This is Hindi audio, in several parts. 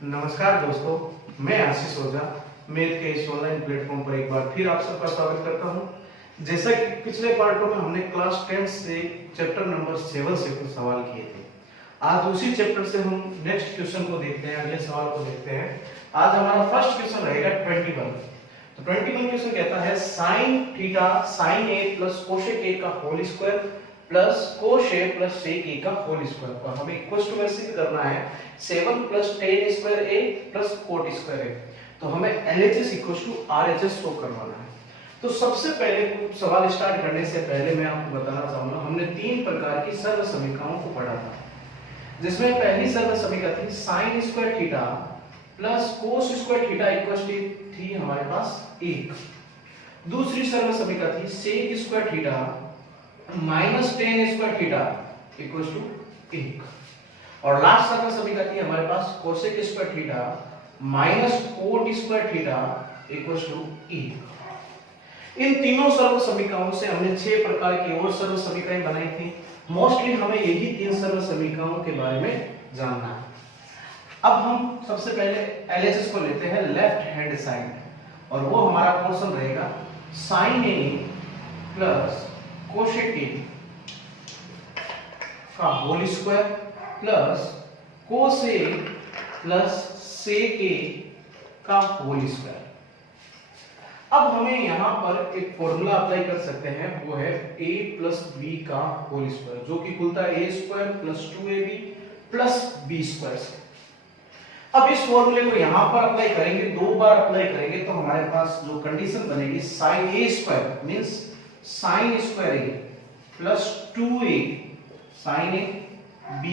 नमस्कार दोस्तों, मैं आशीष ओझा मैथ के इस ऑनलाइन प्लेटफॉर्म पर एक बार फिर आप सबका स्वागत करता हूं। जैसा कि पिछले पार्टों में हमने क्लास 10 से चैप्टर नंबर 7 से कुछ सवाल किए थे, आज उसी चैप्टर से हम नेक्स्ट क्वेश्चन को देखते हैं, अगले सवाल को देखते हैं। आज हमारा फर्स्ट क्वेश्चन रहेगा 21। तो 21 क्वेश्चन कहता है sin theta sin a plus cosec a का whole square plus cos a plus sec a का होल स्क्वायर। और हमें इक्वल टू में सिद्ध करना है 7 plus tan square a plus cot square a। तो हमें LHS equal to RHS show करवाना है। तो सबसे पहले सवाल स्टार्ट करने से पहले मैं आपको बताना चाहूंगा, हमने 3 प्रकार की सर्व समीकरणों को पढ़ा था, जिसमें पहली सर्व समीकरण थी sin square theta plus cos square theta equal थी हमारे पास 1। दूसरी सर्व समीकरण थी sec square theta minus tan square theta equal to 1। और लास्ट सर्व समीकरण थी हमारे पास cosec square theta minus cot square theta equal to 1। इन तीनों सर्व समीकरणों से हमने 6 प्रकार की और सर्व समीकरण बनाई थी। मोस्टली हमें यही 3 सर्व समीकरणों के बारे में जानना है। अब हम सबसे पहले LHS को लेते हैं लेफ्ट हैंड साइड, और वो हमारा पोर्शन रहेगा sin a plus cosec a का whole square plus cos a plus sec a का होल स्क्वायर। अब हमें यहां पर एक फॉर्मूला अप्लाई कर सकते हैं, वो है a प्लस b का होल स्क्वायर, जो कि खुलता है a square plus 2ab plus b square से। अब इस फॉर्मूले को यहां पर अप्लाई करेंगे, 2 बार अप्लाई करेंगे, तो हमारे पास जो कंडीशन बनेगी sin a square means sin square a plus 2a sin a b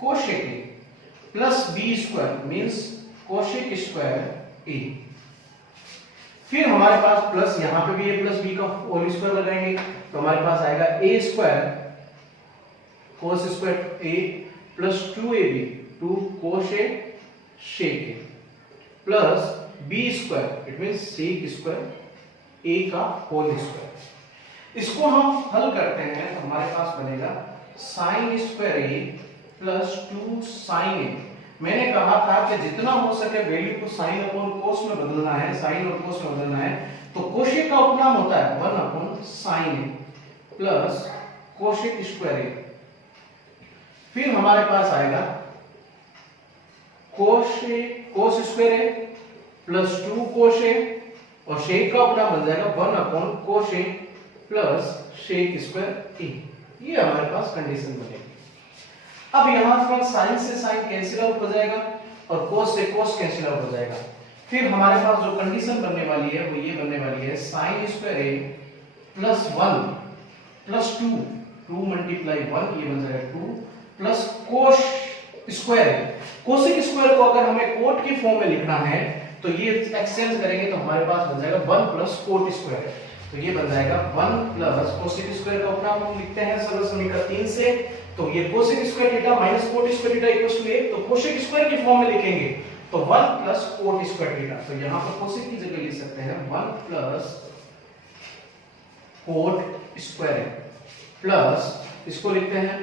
cosec a plus b square means cosec square a। फिर हमारे पास प्लस यहां पे भी a प्लस b का होल स्क्वायर लगाएंगे, तो हमारे पास आएगा a square cos square a plus 2ab 2 cos a sec a plus b square it means sec square a का होल स्क्वायर। इसको हम हल करते हैं तो हमारे पास बनेगा sin square a plus 2 sin a। मैंने कहा था कि जितना हो सके वैल्यू को sin अपॉन cos में बदलना है, sin और cos में बदलना है। तो कोसेक का उपनाम होता है 1 upon sin a plus cosec square a। फिर हमारे पास आएगा cos square a plus 2 cos a, और sec का उपनाम बन जाएगा 1 upon cos a plus sec square a। ये हमारे पास कंडीशन बनेगी। अब यहां पर sin से sin कैंसिल आउट हो जाएगा और cos से cos कैंसिल आउट हो जाएगा। फिर हमारे पास जो कंडीशन बनने वाली है वो ये बनने वाली है sin square a plus 1 plus 2 2 multiply 1 ये बन जाएगा 2 plus cos square a। Cosec square को अगर हमें कोट की फॉर्म में लिखना है तो ये एक्सचेंज करेंगे तो हमारे पास बन जाएगा 1 प्लस कोट स्क्वायर। तो ये बन जाएगा 1 प्लस कोसेक स्क्वायर का उपनाम हम लिखते हैं सर्व समीकरण 3 से। तो ये cosec square theta minus cot square theta equals to 1। तो कोसेक स्क्वायर की फॉर्म में लिखेंगे तो 1 प्लस कोट स्क्वायर थीटा। तो यहां पर कोसेक की जगह लिख सकते हैं 1 प्लस कोट स्क्वायर प्लस इसको लिखते हैं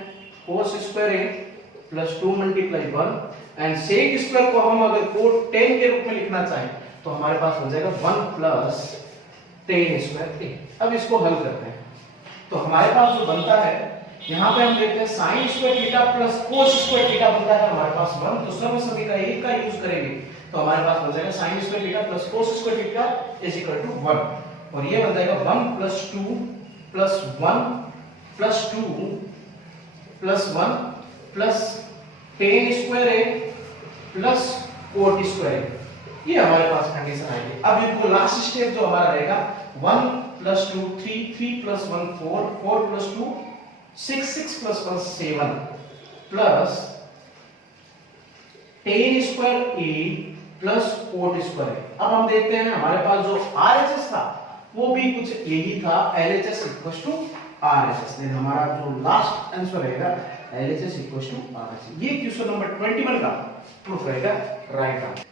cos square plus 2 multiply 1 and sec square को हम अगर कोट 10 के रूप में लिखना चाहें तो हमारे पास हो जाएगा 1 प्लस tan स्क्वायर a। अब इसको हल करते हैं तो हमारे पास जो बनता है यहां पे हम देखते हैं sin square theta plus cos square theta बनता है हमारे पास 1। तो सर्व समीकरण 1 का यूज करेंगे तो हमारे पास बन जाएगा sin square theta plus cos square theta is equal to 1, और ये बन जाएगा 1 plus 2 plus 1 plus 2 plus 1 plus tan square a plus cot square a। ये हमारे पास कंडीशन आएगी। अब इनको लास्ट स्टेप जो हमारा रहेगा 1 plus 2 3 3 plus 1 4 4 plus 2 6 6 plus 1 7 plus tan square a plus cot square a। अब हम देखते हैं हमारे पास जो RHS था वो भी कुछ यही था, LHS इक्वल्स टू RHS। लेकिन हमारा जो लास्ट आंसर रहेगा LHS इक्वल्स टू RHS। ये क्वेश्चन नंबर 21 का प्रूफ रहेगा राइट आंसर।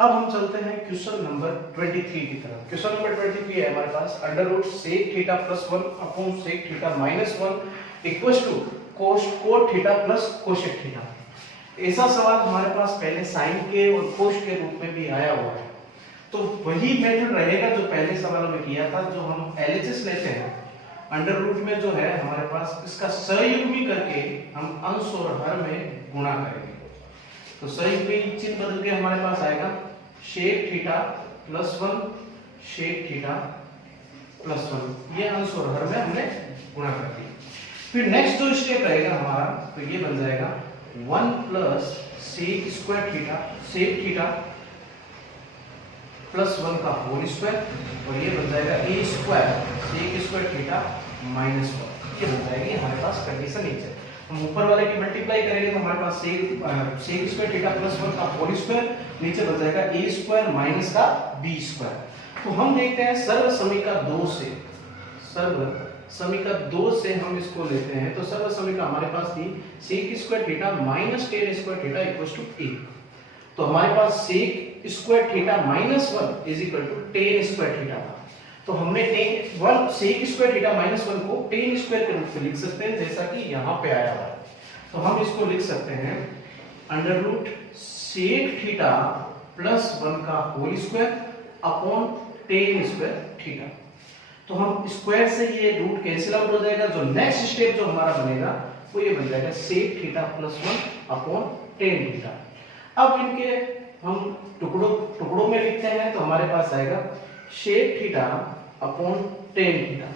अब हम चलते हैं क्वेश्चन नंबर 23 की तरफ। क्वेश्चन नंबर 23 है हमारे पास under root sec theta plus 1 upon sec theta minus 1 equals to cot theta plus cosec theta. ऐसा सवाल हमारे पास पहले साइन के और कोस के रूप में भी आया हुआ है, तो वही मेथड रहेगा जो पहले सवालों में किया था। जो हम LHS लेते हैं अंडर रूट में जो है हमारे पास, इसका सहयुग्मी करके हम अंश और हर में गुणा करेंगे। तो सहयुग्मी चिन्ह बदल के हमारे पास आएगा shake theta plus 1 shake theta plus 1, ये अंश और हर में हमने गुणा कर दिया। फिर नेक्स्ट जो स्टेप रहेगा हमारा, तो ये बन जाएगा 1 plus sec square theta, sec theta plus 1 का होल स्क्वायर, और ये बन जाएगा a square sec square theta minus 1। ये बन जाएगी हमारे पास कंडीशन नीचे। हम ऊपर वाले की मल्टीप्लाई करेंगे तो हमारे पास सेक स्क्वायर थीटा प्लस 1 का होल स्क्वायर, नीचे बन जाएगा a स्क्वायर माइनस का b स्क्वायर। तो हम देखते हैं सर्व समीका 2 से, सर्व समीका 2 से हम इसको लेते हैं। तो सर्व समीका हमारे पास थी sec square theta minus tan square theta equals to a। तो हमारे पास sec square theta minus 1 is equal to tan square theta था। तो हमने tan 1 sec square theta minus 1 को टेन स्क्वायर के रूप में लिख सकते हैं, जैसा कि यहाँ पे आया हुआ है। तो हम इसको लिख सकते हैं under root sec theta plus 1 का whole square upon tan square theta. तो हम स्क्वायर से ये रूट कैंसिल आउट हो जाएगा। जो नेक्स्ट स्टेप जो हमारा बनेगा वो ये बन जाएगा sec theta plus 1 upon tan theta. अब इनके हम टुकड़ों में लिखते हैं तो हमारे पास आएगा shake theta upon tan theta,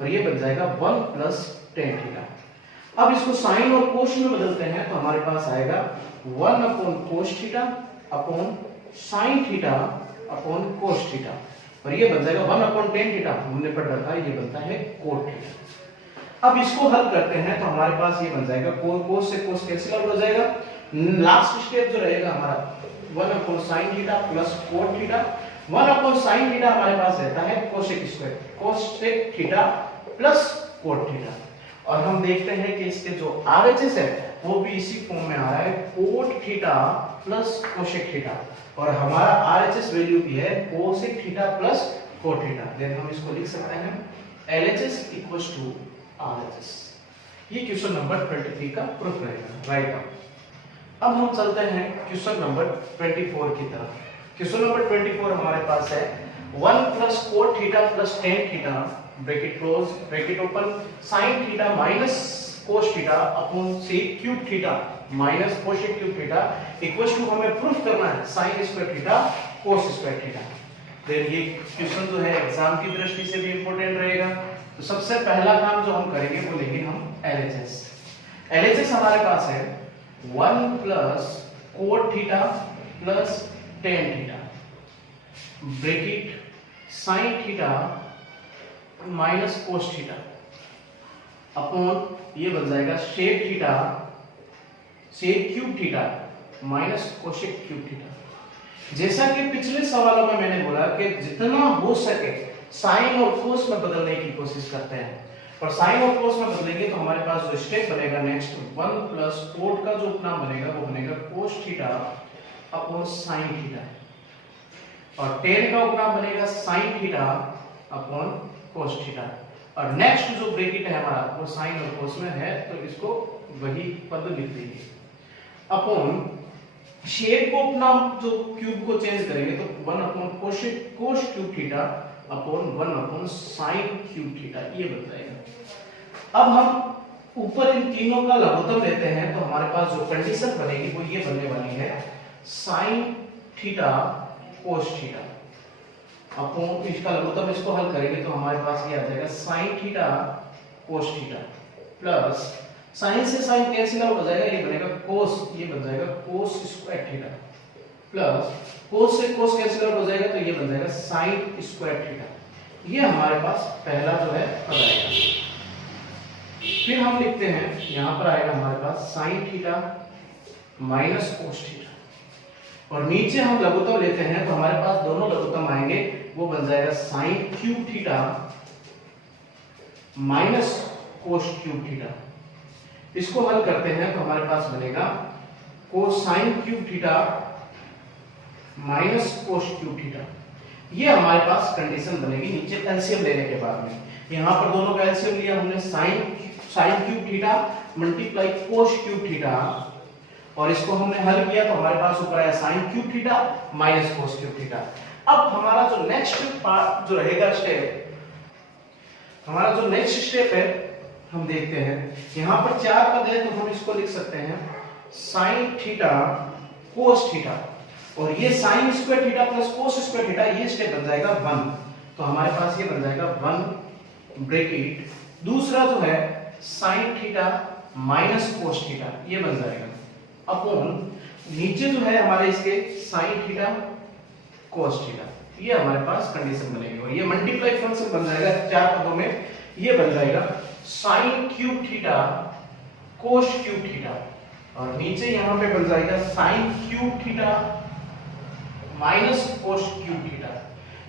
और ये बन जाएगा 1 प्लस टेन थीटा। अब इसको साइन और कोस में बदलते हैं तो हमारे पास आएगा 1 अपॉन कोस theta upon sine theta upon कोस थीटा, और ये बन जाएगा 1 अपॉन टेन थीटा, हमने पढ़ रखा है, ये बनता है कोट थीटा। अब इसको हल करते हैं तो हमारे पास ये बन जाएगा कोस से कोस कैंसिल आउट हो जाएगा। लास्ट स्टेप जो रहेगा हमारा 1 upon sine theta plus cot theta. 1 upon sine theta हमारे पास रहता है cosec square, cosec theta plus cot theta. और हम देखते हैं कि इसके जो आरएचएस है वो भी इसी फॉर्म में आ रहा है cot theta plus cosec theta, और हमारा आरएचएस वैल्यू भी है cosec theta plus cot theta. Then हम इसको लिख सकते हैं LHS इक्वल्स टू RHS। ये क्वेश्चन नंबर 23 का प्रूफ रहेगा, राइट। अब हम चलते हैं क्वेश्चन नंबर 24 की तरफ। क्वेश्चन नंबर 24 हमारे पास है 1 plus cot theta plus tan theta bracket close bracket open sine theta minus cos theta upon sec cube theta minus cosec cube theta equals to, हमें प्रूफ करना है sine square theta cos square theta. Then ये क्वेश्चन जो है एग्जाम की दृष्टि से भी इंपॉर्टेंट रहेगा। तो सबसे पहला काम जो हम करेंगे वो लेंगे हम LHS। LHS हमारे पास है 1 plus cot theta plus tan theta bracket sine theta minus cos theta upon ये बन जाएगा sec theta sec cube theta minus cosec cube theta. जैसा कि पिछले सवालों में मैंने बोला कि जितना हो सके साइन और कोस में बदलने की कोशिश करते हैं, और साइन और कोस में बदलेंगे तो हमारे पास जो स्टेप बनेगा नेक्स्ट 1 प्लस कोट का जो उपनाम बनेगा वो बनेगा कोस थीटा अपॉन साइन थीटा, और टेन का उपनाम बनेगा साइन थीटा अपॉन कोस थीटा। और नेक्स्ट जो ब्रैकेट है हमारा वो साइन और कोस में है, तो इसको वही पद लिख देंगे अपॉन शेप को अपना जो क्यूब को चेंज करेंगे तो 1 upon cos cube theta upon 1 upon sine cube theta, ये बन जाएगा। अब हम ऊपर इन तीनों का लघुत्तम लेते हैं तो हमारे पास जो कंडीशन बनेगी वो ये बनने वाली है sign theta cos theta upon, इसका लघुत्तम इसको हल करेंगे तो हमारे पास ये आ जाएगा sign theta cos theta plus sign से साइन कैंसिल आउट हो जाएगा, ये बनेगा कोस, ये बन जाएगा कोस स्क्वायर थीटा प्लस कोस से कोस कैंसिल आउट हो जाएगा तो ये बन जाएगा साइन स्क्वायर थीटा। ये हमारे पास पहला जो है पद आएगा। फिर हम लिखते हैं यहां पर आएगा हमारे पास sine theta minus cos theta, और नीचे हम लघुत्तम लेते हैं तो हमारे पास दोनों लघुत्तम आएंगे, वो बन जाएगा sine cube theta minus cos cube theta. इसको हल करते हैं तो हमारे पास बनेगा cosine cube theta minus cos cube theta. ये हमारे पास कंडीशन बनेगी नीचे एलसीएम लेने के बाद में। यहां पर दोनों का एलसीएम लिया हमने, sine cube theta multiply cos cube theta और इसको हमने हल किया तो हमारे पास ऊपर आया sin cube theta minus cos cube theta. अब हमारा जो नेक्स्ट पार्ट जो रहेगा स्टेप, हमारा जो नेक्स्ट स्टेप है हम देखते हैं। यहां पर 4 पद है तो हम इसको लिख सकते हैं sin थीटा cos थीटा, और ये sin square theta plus cos square theta, ये स्टेप बन जाएगा 1। तो हमारे पास ये बन जाएगा 1 ब्रैकेट, दूसरा जो है sin theta minus cos theta, ये बन जाएगा अपॉन नीचे जो है हमारे इसके sin थीटा cos थीटा, ये हमारे पास कंडीशन बनेगी। और ये मल्टीप्लाई फंक्शन बन जाएगा 4 पदों में, ये बन जाएगा sin cube theta cos cube theta, और नीचे यहां पे बन जाएगा sin cube theta minus cos cube theta.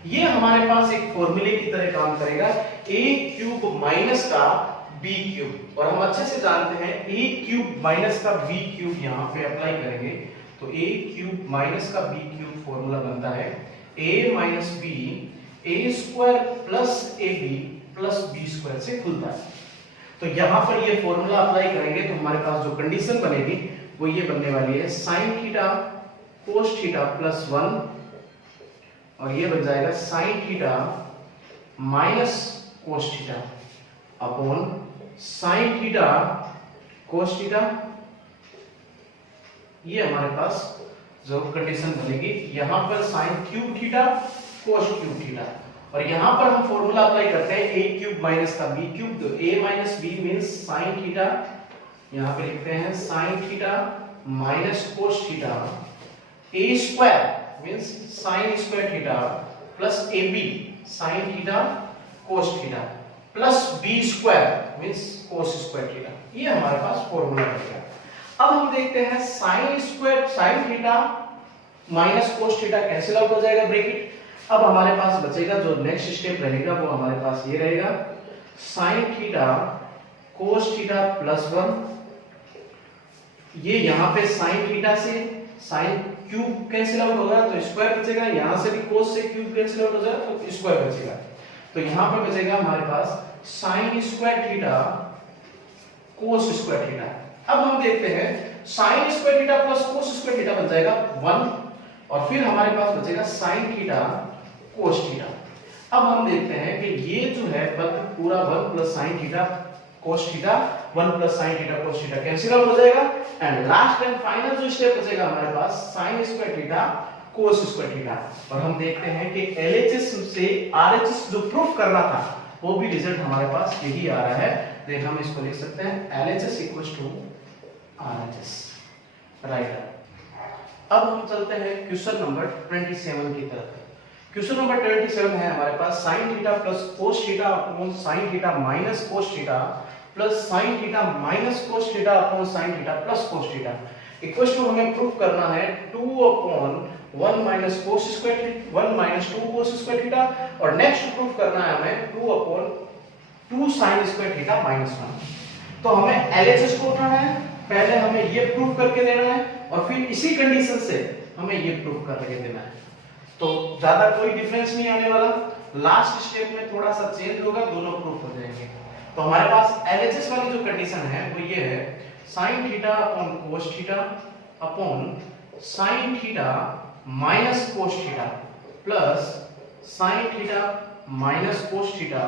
ये हमारे पास एक फॉर्मूले की तरह काम करेगा, a क्यूब माइनस का b क्यूब, और हम अच्छे से जानते हैं a क्यूब माइनस का b क्यूब यहां पे अप्लाई करेंगे तो a क्यूब माइनस का b क्यूब फॉर्मूला बनता है a minus b a square plus ab plus b square से खुलता है। तो यहां पर ये फॉर्मूला अप्लाई करेंगे तो हमारे पास जो कंडीशन बनेगी वो ये बनने वाली है sin theta cos theta plus 1, और ये बन जाएगा sin theta minus cos theta upon sin theta cos theta. ये हमारे पास जो कंडीशन बनेगी, यहां पर sin cube theta cos cube theta, और यहां पर हम फॉर्मूला अप्लाई करते हैं a क्यूब माइनस का b क्यूब, तो a minus b means sin theta, यहां पे लिखते हैं sin theta minus cos theta, a square means sin square theta plus ab sin theta cos theta plus b square means cos square theta, ये हमारे पास फॉर्मूला बनेगा। अब हम देखते हैं sin square sin theta minus cos theta cancel out हो जाएगा ब्रैकेट। अब हमारे पास बचेगा जो नेक्स्ट स्टेप रहेगा वो हमारे पास ये रहेगा sin theta cos theta plus 1, ये यहां पे sin थीटा से sin क्यूब कैंसिल आउट होगा तो स्क्वायर बचेगा, यहां से भी cos से क्यूब कैंसिल आउट हो जाएगा तो स्क्वायर बचेगा, तो यहां पे बचेगा हमारे पास sin square theta cos square theta. अब हम देखते हैं sin square theta plus cos square theta बन जाएगा 1, और फिर हमारे पास बचेगा sin थीटा cos थीटा। अब हम देखते हैं कि ये जो है पद पूरा 1 plus sin theta cos theta 1 plus sin theta cos theta cancel out हो जाएगा, एंड लास्ट एंड फाइनल जो स्टेप बचेगा हमारे पास sin square theta cos square theta. और हम देखते हैं कि LHS से RHS जो प्रूफ करना था वो भी रिजल्ट हमारे पास यही आ रहा है, देख हम इसको लिख सकते हैं LHS equals to RHS, right. अब हम चलते हैं क्वेश्चन नंबर 27 की तरफ। क्वेश्चन नंबर 27 है हमारे पास sin theta plus cos theta upon sin theta minus cos theta plus sin theta minus cos theta upon sin theta plus cos theta equals to हमें प्रूफ करना है 2 upon 1 minus cos square 1 minus 2 cos square theta, और नेक्स्ट प्रूफ करना है हमें 2 upon 2 sin square theta minus 1। तो हमें LHS को उठाना है, पहले हमें ये प्रूफ करके देना है और फिर इसी कंडीशन से हमें ये प्रूफ करके देना है। तो ज्यादा कोई डिफरेंस नहीं आने वाला, लास्ट स्टेप में थोड़ा सा चेंज होगा, दोनों प्रूफ हो जाएंगे। तो हमारे पास LHS वाली जो कंडीशन है वो ये है sin theta upon cos theta upon sin theta minus cos theta plus sin theta minus cos theta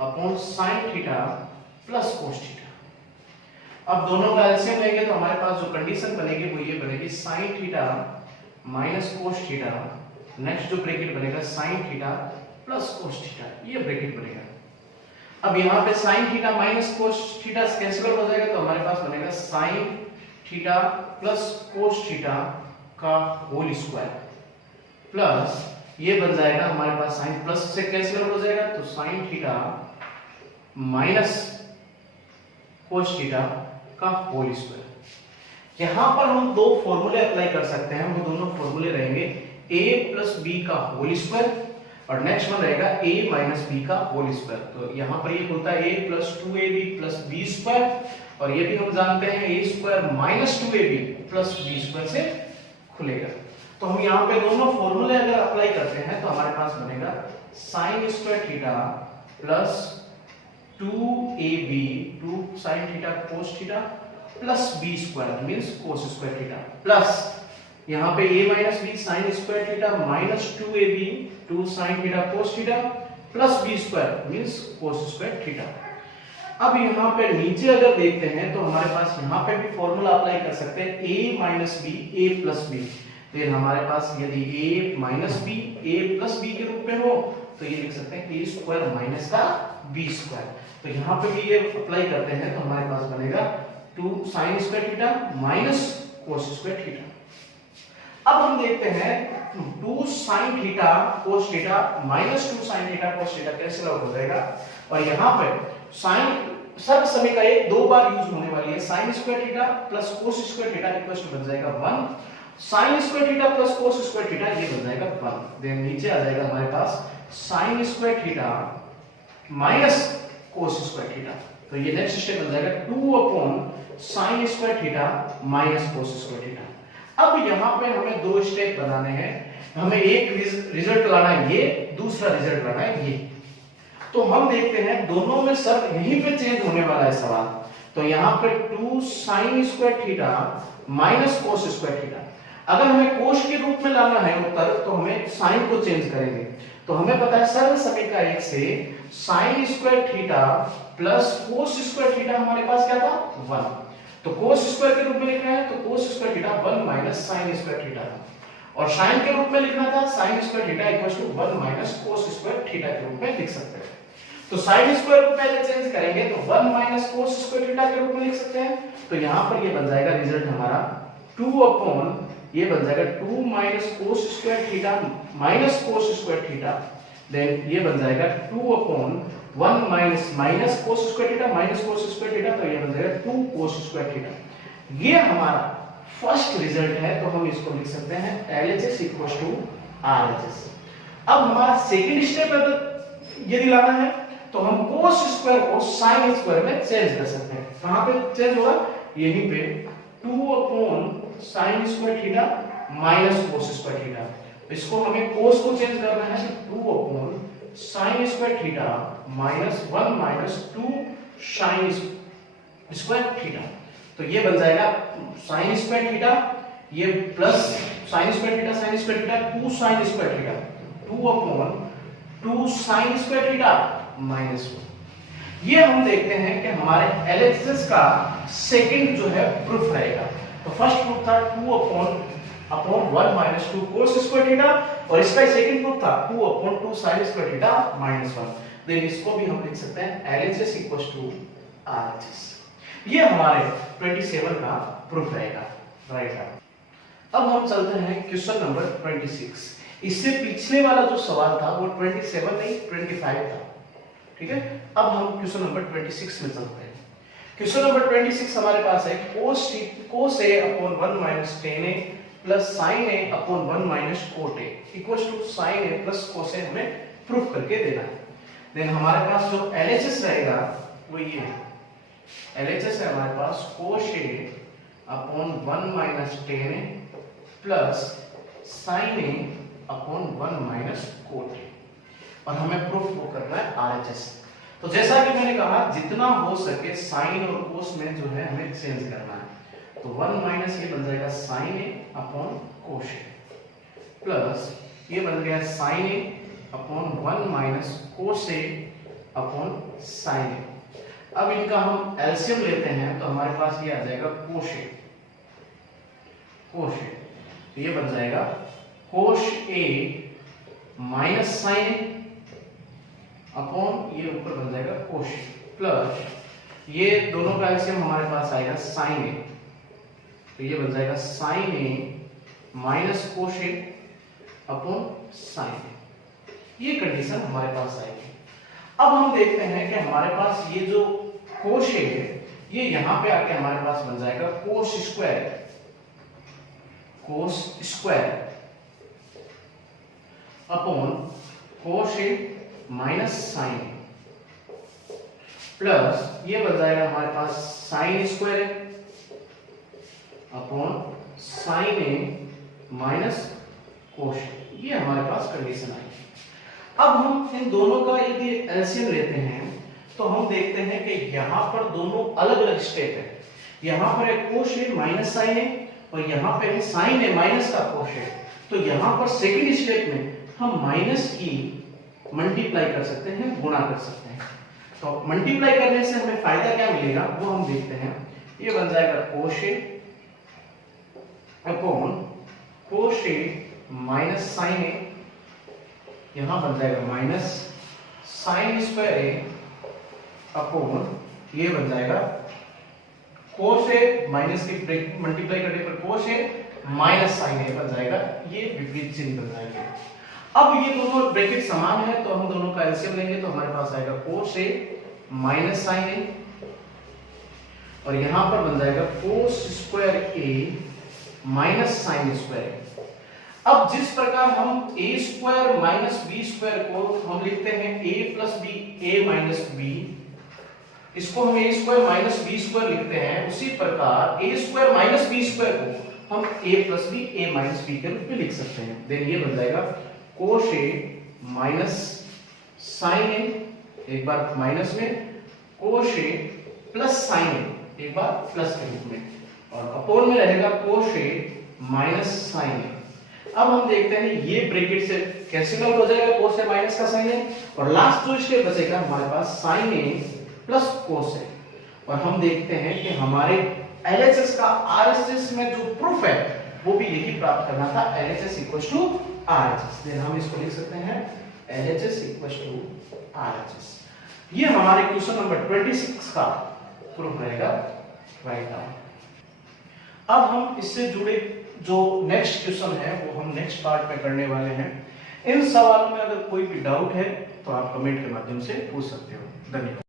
upon sin theta plus cos theta. अब दोनों का एलसीएम लेंगे तो हमारे पास जो कंडीशन बनेगी वो ये बनेगी sin theta minus cos theta, next जो ब्रैकेट बनेगा sin theta plus cos theta, ये ब्रैकेट बनेगा। अब यहाँ पे sin theta minus cos theta cancel हो जाएगा तो हमारे पास बनेगा sin theta plus cos theta का होल स्क्वायर प्लस ये बन जाएगा हमारे पास sin प्लस से कैंसिल हो जाएगा तो sin theta minus cos theta का होल स्क्वायर। यहां पर हम दो फॉर्मूले अप्लाई कर सकते हैं, वो दोनों फॉर्मूले रहेंगे a प्लस b का होल स्क्वायर और नेक्स्ट वन रहेगा a माइनस b का होल स्क्वायर। तो यहां पर ये खुलता है a plus 2ab plus b square, और ये भी हम जानते हैं a square minus 2ab plus b square से खुलेगा। तो हम यहाँ पे दोनों फॉर्मूले अगर अप्लाई करते हैं तो हमारे पास बनेगा sin square theta plus 2ab 2 sin theta cos theta plus b square means cos square theta plus यहाँ पे a minus b sine square theta minus 2ab 2 sine theta cos theta plus b square means cos square theta. अब यहाँ पे नीचे अगर देखते हैं तो हमारे पास यहाँ पे भी फॉर्मूला अप्लाई कर सकते हैं a minus b a plus b. फिर हमारे पास यदि a minus b a plus b के रूप में हो तो ये लिख सकते हैं a स्क्वायर माइनस का b स्क्वायर। तो यहाँ पे भी ये अप्लाई करते हैं तो हमारे पास बनेगा 2 sine square theta minus cos square theta. अब हम देखते हैं 2 sine theta cos theta minus 2 sine theta cos theta cancel out हो जाएगा और यहाँ पे साइन सर्व समीकरण का एक दो बार यूज होने वाली है। Sine square theta plus cos square theta equal to बन जाएगा 1 sine square theta plus cos square theta ये बन जाएगा 1। देन नीचे आ जाएगा हमारे पास sine square theta minus cos square theta. तो ये नेक्स्ट स्टेप बन जाएगा 2 upon sine square theta minus cos square theta. अब यहाँ पे हमें दो स्टेप बनाने हैं, हमें एक रिजल्ट लाना है ये, दूसरा रिजल्ट लाना है ये। तो हम देखते हैं दोनों में सब यहीं पे चेंज होने वाला है सवाल। तो यहाँ पे 2 sine square theta minus cos square theta. अगर हमें कोस के रूप में लाना है उत्तर तो हमें साइन को चेंज करेंगे। तो हमें पता है सर्व समीकरण एक से sign square theta plus cos square theta हमारे पास क्या था 1। तो कोस स्क्वायर के रूप में लिखना है तो cos square theta 1 minus sine square theta और साइन के रूप में लिखना था sine square theta equal to 1 minus cos square theta के रूप में लिख सकते हैं। तो साइन स्क्वायर को पहले चेंज करेंगे तो 1 माइनस कोस स्क्वायर थीटा के रूप में लिख सकते हैं। तो यहां पर ये बन जाएगा रिजल्ट हमारा 2 अपॉन ये बन जाएगा 2 minus cos square theta minus cos square theta. Then ये बन जाएगा 2 upon 1 minus minus cos square theta minus cos square theta. तो ये बन जाएगा 2 कोस स्क्वायर थीटा। ये हमारा फर्स्ट रिजल्ट है तो हम इसको लिख सकते हैं LHS इक्वल टू RHS। अब हमारा सेकंड स्टेप अगर यदि लाना है तो हम कोस स्क्वायर को साइन स्क्वायर में चेंज कर सकते हैं। कहां पे चेंज होगा यहीं पे 2 upon sine square theta minus cos square theta. इसको हमें कोस को चेंज करना है तो 2 upon sine square theta minus 1 minus 2 sine square theta. तो ये बन जाएगा साइन स्क्वायर थीटा ये plus sign square theta 2 sine square theta 2 upon 2 sine square theta minus 1। ये हम देखते हैं कि हमारे LHS का सेकंड जो है प्रूफ रहेगा। तो फर्स्ट प्रूफ था 2 upon 1 minus 2 cos square theta और इसका सेकंड प्रूफ था 2 upon 2 sine square theta minus 1। Then इसको भी हम लिख सकते हैं LHS इक्वल टू RHS। ये हमारे 27 का प्रूफ रहेगा राइट। अब हम चलते हैं क्वेश्चन नंबर 26। इससे पिछले वाला जो सवाल था वो 27 नहीं 25 था, ठीक है। अब हम क्वेश्चन नंबर 26 में चलते हैं। क्वेश्चन नंबर 26 हमारे पास है cos a upon 1 minus tan a plus sin a upon 1 minus cot a equal to sin a plus cos a हमें प्रूफ करके देना है। देन हमारे पास जो LHS रहेगा वो ये है। LHS है हमारे पास cos a upon 1 minus tan a plus sin a upon 1 minus cot a और हमें प्रूफ को करना है RHS। तो जैसा कि मैंने कहा जितना हो सके साइन और कोस में जो है हमें चेंज करना है। तो 1 माइनस ये बन जाएगा sin a upon cos a plus ये बन गया sin a upon 1 minus cos a upon sin a। अब इनका हम एलसीएम लेते हैं तो हमारे पास ये आ जाएगा cos a तो ये बन जाएगा cos a minus sin a upon ये ऊपर बन जाएगा cos a प्लस ये दोनों का एलसीएम हमारे पास आएगा sin a तो ये बन जाएगा sin a minus cos a upon sin a। ये कंडीशन हमारे पास आएगी। अब हम देखते हैं कि हमारे पास ये जो cos a है ये यहां पे आके हमारे पास बन जाएगा cos square upon cos a minus sin a plus ये बन जाएगा हमारे पास sin square upon sin a minus cos a। ये हमारे पास कंडीशन आई। अब हम इन दोनों का यदि एलसीएम लेते हैं तो हम देखते हैं कि यहां पर दोनों अलग अलग स्टेप है। यहाँ पर है कोश ए माइनस साइन ए, और यहाँ पे है साइन ए माइनस का कोश ए। तो यहाँ पर सेकंड स्टेप में हम माइनस की मल्टीप्लाई कर सकते हैं, गुणा कर सकते हैं। तो मल्टीप्लाई करने से हमें फायदा क्या मिलेगा वो हम देखते हैं। ये बन जाएगा कोश ए अपॉन कोश ए माइनस साइन ए, यहां बन जाएगा माइनस साइन स्क्वायर ए अपॉन ये बन जाएगा कोस ए माइनस की मल्टीप्लाई करने पर कोस ए माइनस साइन ए बन जाएगा, ये विपरीत चिन्ह बन जाएंगे। अब ये दोनों ब्रैकेट समान है तो हम दोनों का एलसीएम लेंगे तो हमारे पास आएगा कोस ए माइनस साइन ए, और यहां पर बन जाएगा कोस स्क्वायर ए माइनस साइन स्क्वायर ए। अब जिस प्रकार हम ए स्क्वायर माइनस बी स्क्वायर को हम लिखते हैं ए प्लस बी ए माइनस बी, इसको हम ए स्क्वायर माइनस बी स्क्वायर लिखते हैं, उसी प्रकार ए स्क्वायर माइनस बी स्क्वायर को हम ए प्लस बी ए माइनस बी के रूप में लिख सकते हैं। देन ये बन जाएगा कोस ए माइनस साइन ए, एक बार माइनस में, कोस ए प्लस साइन ए एक बार प्लस के रूप में, और अपोन में रहेगा कोस ए माइनस साइन ए। अब हम देखते हैं ये ब्रैकेट से कैंसिल आउट हो जाएगा कोस ए माइनस का साइन ए, और लास्ट जो स्टेप बचेगा हमारे पास साइन ए प्लस कोस ए। और हम देखते हैं कि हमारे एलएचएस का आरएचएस में जो प्रूफ है वो भी यही प्राप्त करना था, LHS equals to RHS. Then हम इसको लिख सकते हैं एलएचएस इक्वल्स टू आरएचएस। ये हमारे क्वेश्चन नंबर 26 का प्रूफ रहेगा राइट नाउ। अब हम इससे जुड़े जो नेक्स्ट क्वेश्चन है वो हम नेक्स्ट पार्ट में करने वाले हैं। इन सवालों में अगर कोई भी डाउट है तो आप कमेंट के माध्यम से पूछ सकते हो। धन्यवाद।